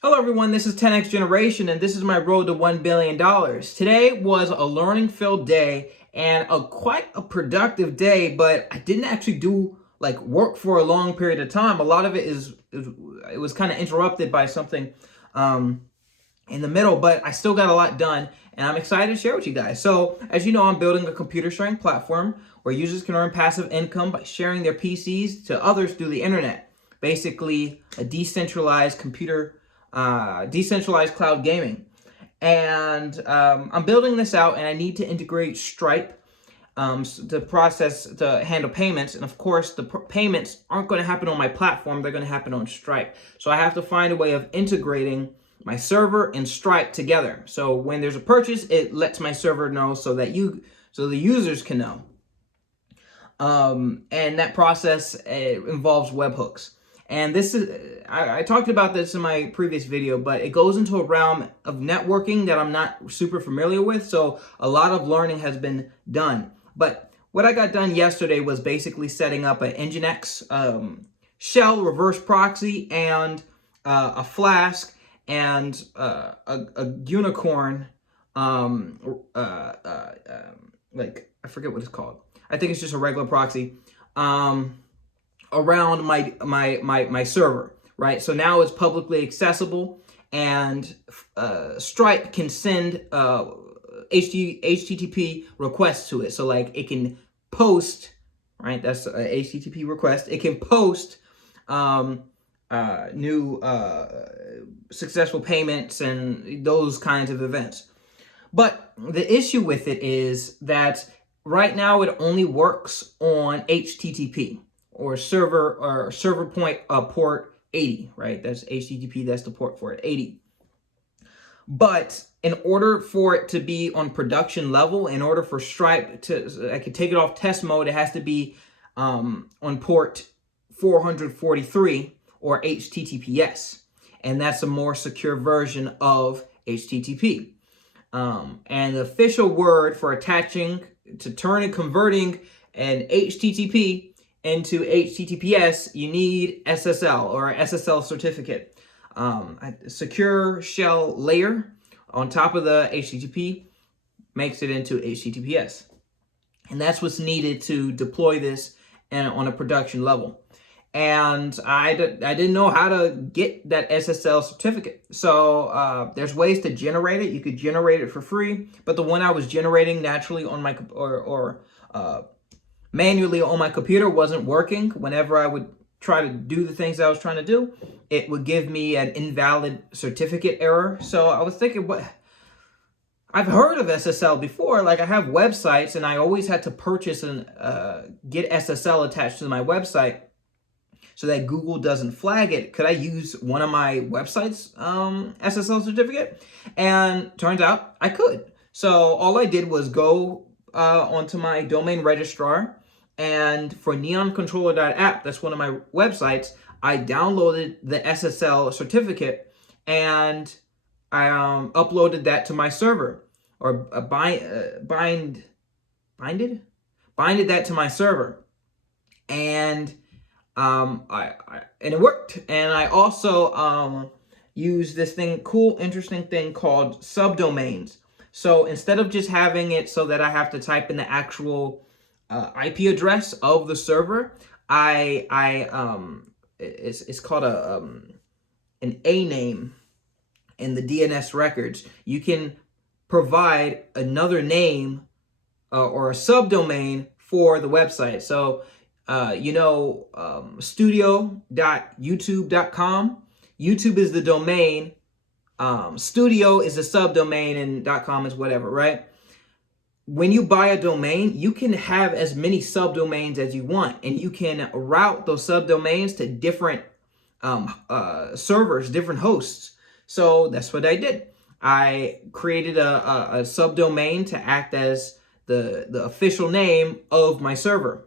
Hello everyone, this is 10X Generation and this is my road to $1 billion. Today was a learning-filled day and quite a productive day, but I didn't actually do like work for a long period of time. A lot of it it was kind of interrupted by something in the middle, but I still got a lot done and I'm excited to share with you guys. So as you know, I'm building a computer sharing platform where users can earn passive income by sharing their PCs to others through the internet. Basically a decentralized decentralized cloud gaming. And I'm building this out and I need to integrate Stripe to handle payments. And of course, the payments aren't going to happen on my platform. They're going to happen on Stripe. So I have to find a way of integrating my server and Stripe together. So when there's a purchase, it lets my server know so the users can know. And that process involves webhooks. And this is, I talked about this in my previous video, but it goes into a realm of networking that I'm not super familiar with. So a lot of learning has been done. But what I got done yesterday was basically setting up an Nginx shell reverse proxy and a Flask and a unicorn, like I forget what it's called. I think it's just a regular proxy. Around my server, right? So now it's publicly accessible, and Stripe can send HTTP requests to it. So like it can post, right? That's a HTTP request. It can post new successful payments and those kinds of events. But the issue with it is that right now it only works on HTTP or server point port 80, right? That's HTTP, that's the port for it, 80. But in order for it to be on production level, in order for Stripe I could take it off test mode, it has to be on port 443 or HTTPS. And that's a more secure version of HTTP. And the official word for attaching, to turn and converting an HTTP into HTTPS, you need SSL or SSL certificate. A secure shell layer on top of the HTTP makes it into HTTPS. And that's what's needed to deploy this on a production level. And I didn't know how to get that SSL certificate. So there's ways to generate it. You could generate it for free, but the one I was generating naturally on my manually on my computer wasn't working. Whenever I would try to do the things I was trying to do, it would give me an invalid certificate error. So I was thinking, what? I've heard of SSL before. Like I have websites, and I always had to purchase and get SSL attached to my website so that Google doesn't flag it. Could I use one of my websites' SSL certificate? And turns out I could. So all I did was go onto my domain registrar, and for neoncontroller.app, that's one of my websites, I downloaded the SSL certificate and I uploaded that to my server, or binded that to my server, and and it worked. And I also used this interesting thing called subdomains. So instead of just having it so that I have to type in the actual IP address of the server, it's called an A name in the DNS records. You can provide another name or a subdomain for the website. So studio.youtube.com. YouTube is the domain. Studio is a subdomain, and .com is whatever, right? When you buy a domain, you can have as many subdomains as you want, and you can route those subdomains to different servers, different hosts. So that's what I did. I created a subdomain to act as the official name of my server.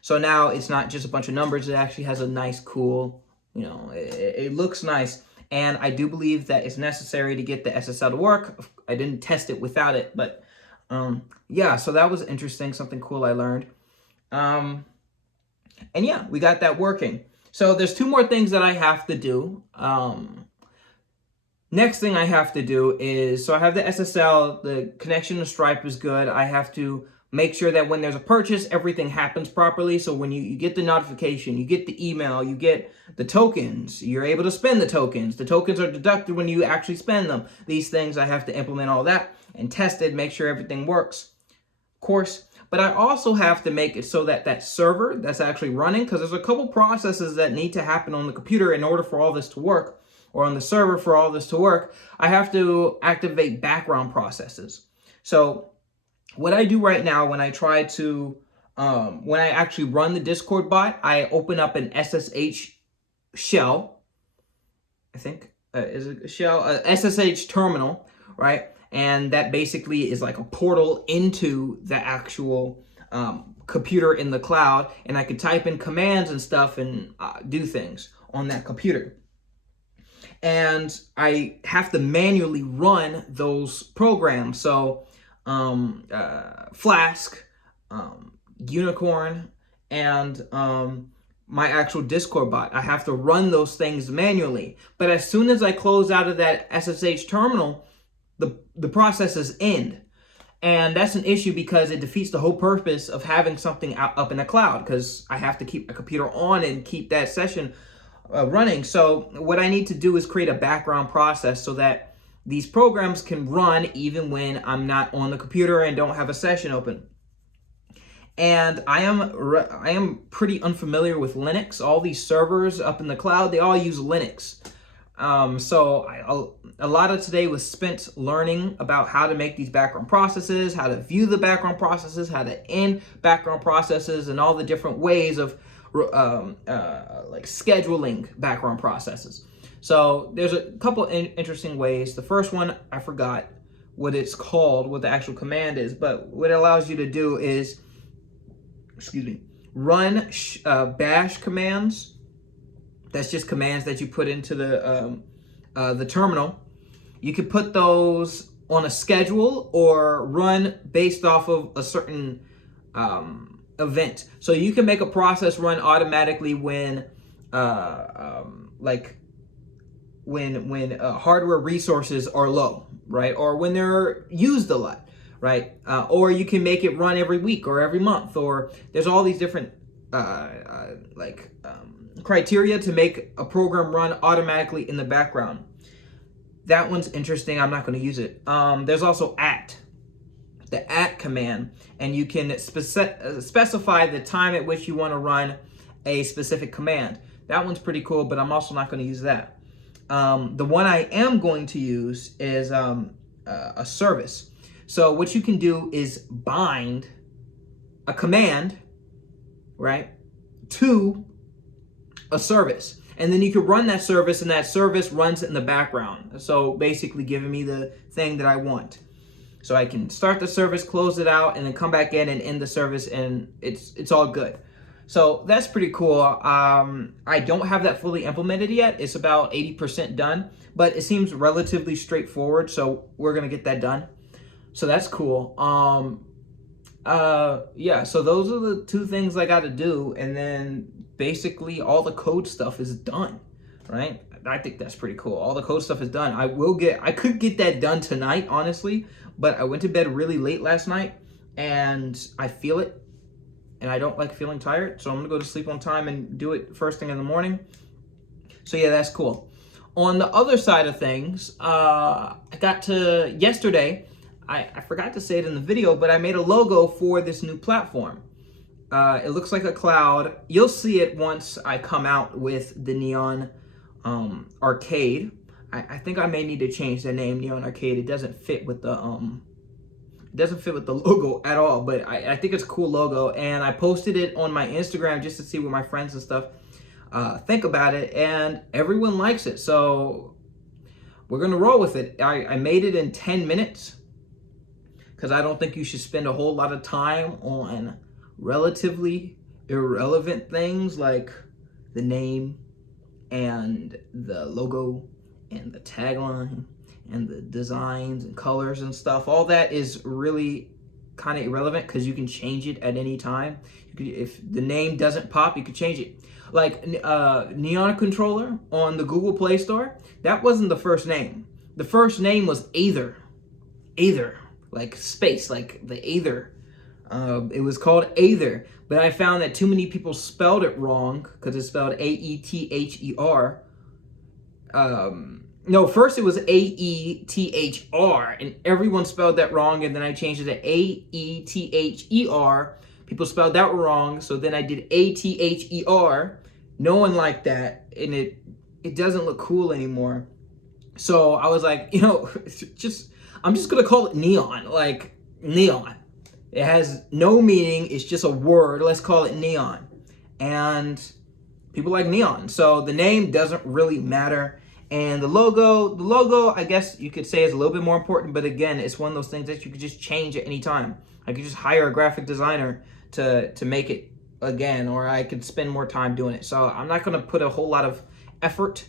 So now it's not just a bunch of numbers. It actually has a nice, cool, it looks nice. And I do believe that it's necessary to get the SSL to work. I didn't test it without it, but yeah, so that was interesting, something cool I learned. And yeah, we got that working. So there's two more things that I have to do. Next thing I have to do is, so I have the SSL, the connection to Stripe is good. I have to make sure that when there's a purchase, everything happens properly. So when you get the notification, you get the email, you get the tokens, you're able to spend the tokens. The tokens are deducted when you actually spend them. These things, I have to implement all that and test it, make sure everything works, of course. But I also have to make it so that that server that's actually running, because there's a couple processes that need to happen on the computer in order for all this to work, or on the server for all this to work. I have to activate background processes. So what I do right now when I try to, when I actually run the Discord bot, I open up an SSH shell, I think, is it a shell? SSH terminal, right? And that basically is like a portal into the actual computer in the cloud. And I could type in commands and stuff and do things on that computer. And I have to manually run those programs. So Flask, Unicorn, and my actual Discord bot, I have to run those things manually. But as soon as I close out of that SSH terminal, the processes end. And that's an issue because it defeats the whole purpose of having something up in the cloud, because I have to keep a computer on and keep that session running. So what I need to do is create a background process so that these programs can run even when I'm not on the computer and don't have a session open. And I am pretty unfamiliar with Linux. All these servers up in the cloud, they all use Linux. So a lot of today was spent learning about how to make these background processes, how to view the background processes, how to end background processes, and all the different ways of like scheduling background processes. So there's a couple interesting ways. The first one, I forgot what it's called, what the actual command is, but what it allows you to do is, run bash commands. That's just commands that you put into the terminal. You can put those on a schedule or run based off of a certain event. So you can make a process run automatically when hardware resources are low, right? Or when they're used a lot, right? Or you can make it run every week or every month, or there's all these different criteria to make a program run automatically in the background. That one's interesting. I'm not going to use it. There's also the at command, and you can specify the time at which you want to run a specific command. That one's pretty cool, but I'm also not going to use that. The one I am going to use is a service. So what you can do is bind a command, right, to a service. And then you can run that service, and that service runs in the background. So basically giving me the thing that I want. So I can start the service, close it out, and then come back in and end the service, and it's all good. So that's pretty cool. I don't have that fully implemented yet. It's about 80% done, but it seems relatively straightforward, so we're gonna get that done. So that's cool. Yeah, so those are the two things I got to do, and then basically all the code stuff is done, right? I think that's pretty cool. All the code stuff is done. I could get that done tonight, honestly, but I went to bed really late last night, and I feel it, and I don't like feeling tired, so I'm gonna go to sleep on time and do it first thing in the morning. So yeah, that's cool. On the other side of things, I got to yesterday. I forgot to say it in the video, but I made a logo for this new platform. It looks like a cloud. You'll see it once I come out with the Neon Arcade. I think I may need to change the name Neon Arcade. It doesn't fit with the logo at all, but I think it's a cool logo, and I posted it on my Instagram just to see what my friends and stuff think about it, and everyone likes it. So we're gonna roll with it. I made it in 10 minutes. Because I don't think you should spend a whole lot of time on relatively irrelevant things like the name and the logo and the tagline and the designs and colors and stuff. All that is really kind of irrelevant because you can change it at any time. If the name doesn't pop, you can change it. Like Neon Controller on the Google Play Store, that wasn't the first name. the first name was Aether, like space, like the Aether. It was called Aether, but I found that too many people spelled it wrong because it's spelled Aether. No, first it was Aether, and everyone spelled that wrong, and then I changed it to Aether. People spelled that wrong, so then I did Ather. No one liked that, and it doesn't look cool anymore. So I was like, I'm just gonna call it neon, like neon. It has no meaning. It's just a word. Let's call it neon. And people like neon, so the name doesn't really matter. And the logo, I guess you could say, is a little bit more important. But again, it's one of those things that you could just change at any time. I could just hire a graphic designer to make it again, or I could spend more time doing it. So I'm not going to put a whole lot of effort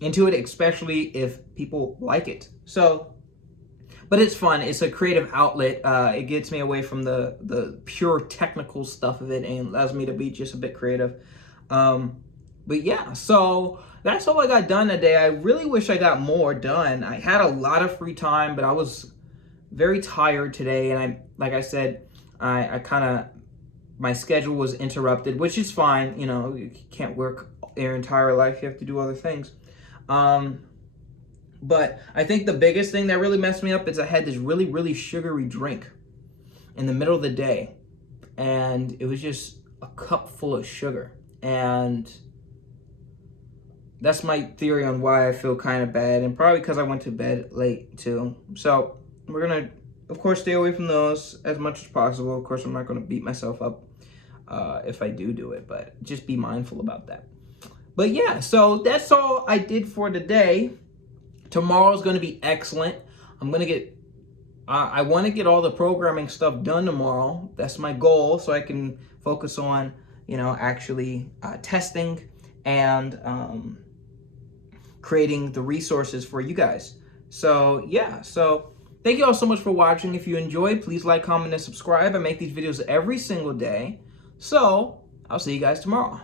into it, especially if people like it. So, but it's fun. It's a creative outlet. It gets me away from the pure technical stuff of it and allows me to be just a bit creative. But yeah, so that's all I got done today. I really wish I got more done. I had a lot of free time, but I was very tired today, and like I said, I kind of, my schedule was interrupted, which is fine. You can't work your entire life. You have to do other things. But I think the biggest thing that really messed me up is I had this really, really sugary drink in the middle of the day, and it was just a cup full of sugar. And that's my theory on why I feel kind of bad, and probably because I went to bed late too. So we're gonna, of course, stay away from those as much as possible. Of course, I'm not gonna beat myself up if I do it, but just be mindful about that. But yeah, so that's all I did for today. Tomorrow's gonna be excellent. I'm gonna get, I want to get all the programming stuff done tomorrow. That's my goal, so I can focus on, actually testing and creating the resources for you guys. So yeah, so thank you all so much for watching. If you enjoyed, please like, comment, and subscribe. I make these videos every single day. So I'll see you guys tomorrow.